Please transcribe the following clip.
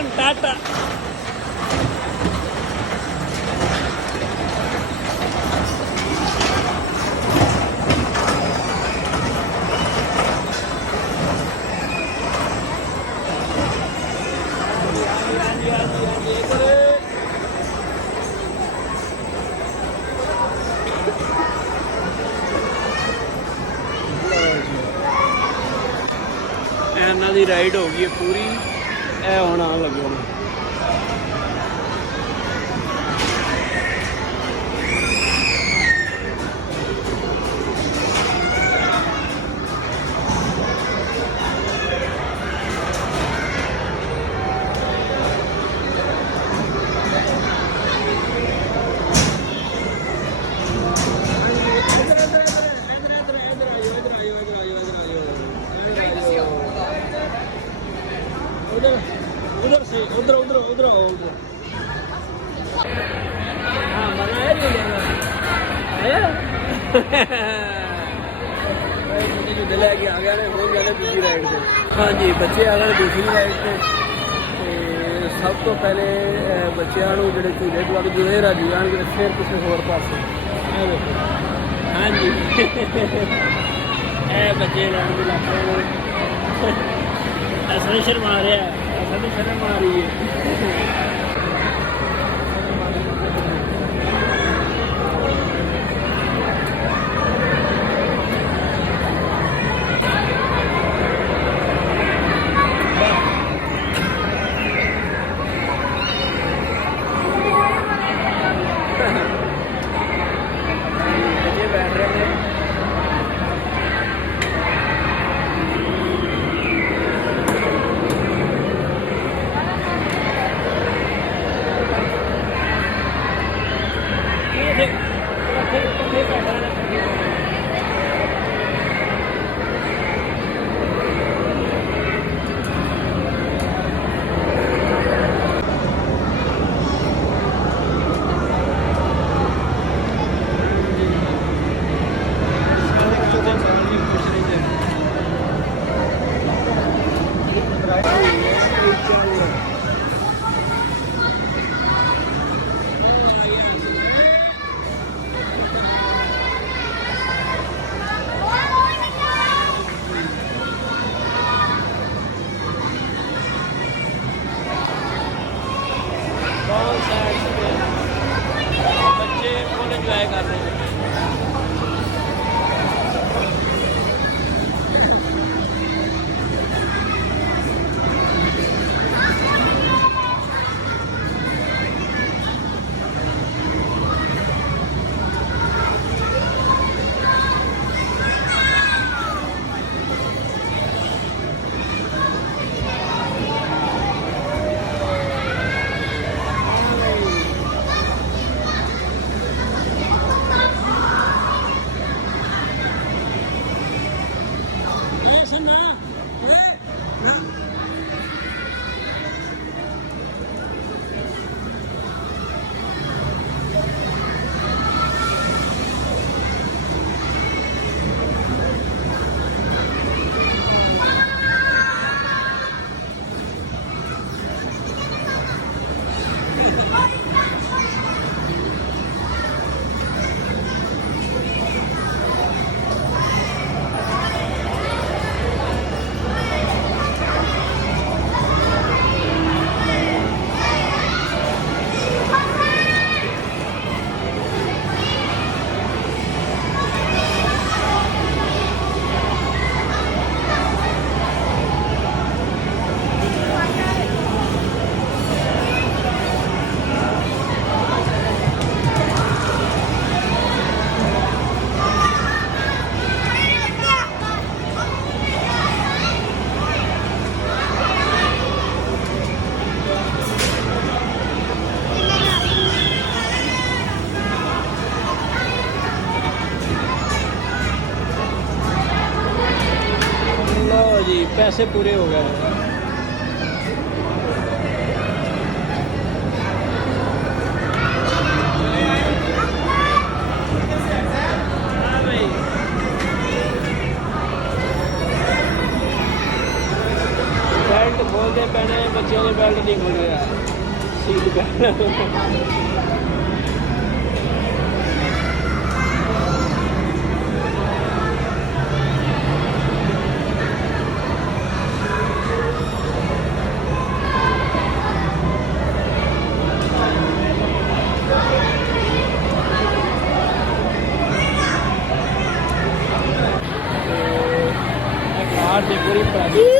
रतन टाटा। ਇਹਨਾਂ ਦੀ ਰਾਈਡ ਹੋ ਗਈ ਹੈ ਪੂਰੀ। ਇਹ ਹੁਣ ਆਉਣ ਲੱਗੇ ਨੇ। उधर से उधर उधर उधर आओ उधर। हाँ बनाया नहीं है मुझे जो दिल है कि आ गया ने बहुत ज़्यादा दूसरी राइड से। हाँ जी बच्चे आ गए दूसरी राइड से। सब तो पहले बच्चों को जो झूले दवा के जुड़े राजी आने फिर किसी होर पास। हाँ जी बच्चे ऐसा नहीं शर्मा रहा है, ऐसा नहीं शर्म आ रही है। बच्चे बैठ रहे हैं। बच्चे फुल एंजॉय कर रहे हैं। पैसे पूरे हो गए। बेल्ट खोल ਖੋਲਦੇ ਪੈਣੇ ਬੱਚਿਆਂ ਦੇ ਬੈਲਟ ਨਹੀਂ ਖੁੱਲ ਰਿਹਾ ਸੀਟ ਬੈਲਟ ਕਾਰ ਦੀ ਪੂਰੀ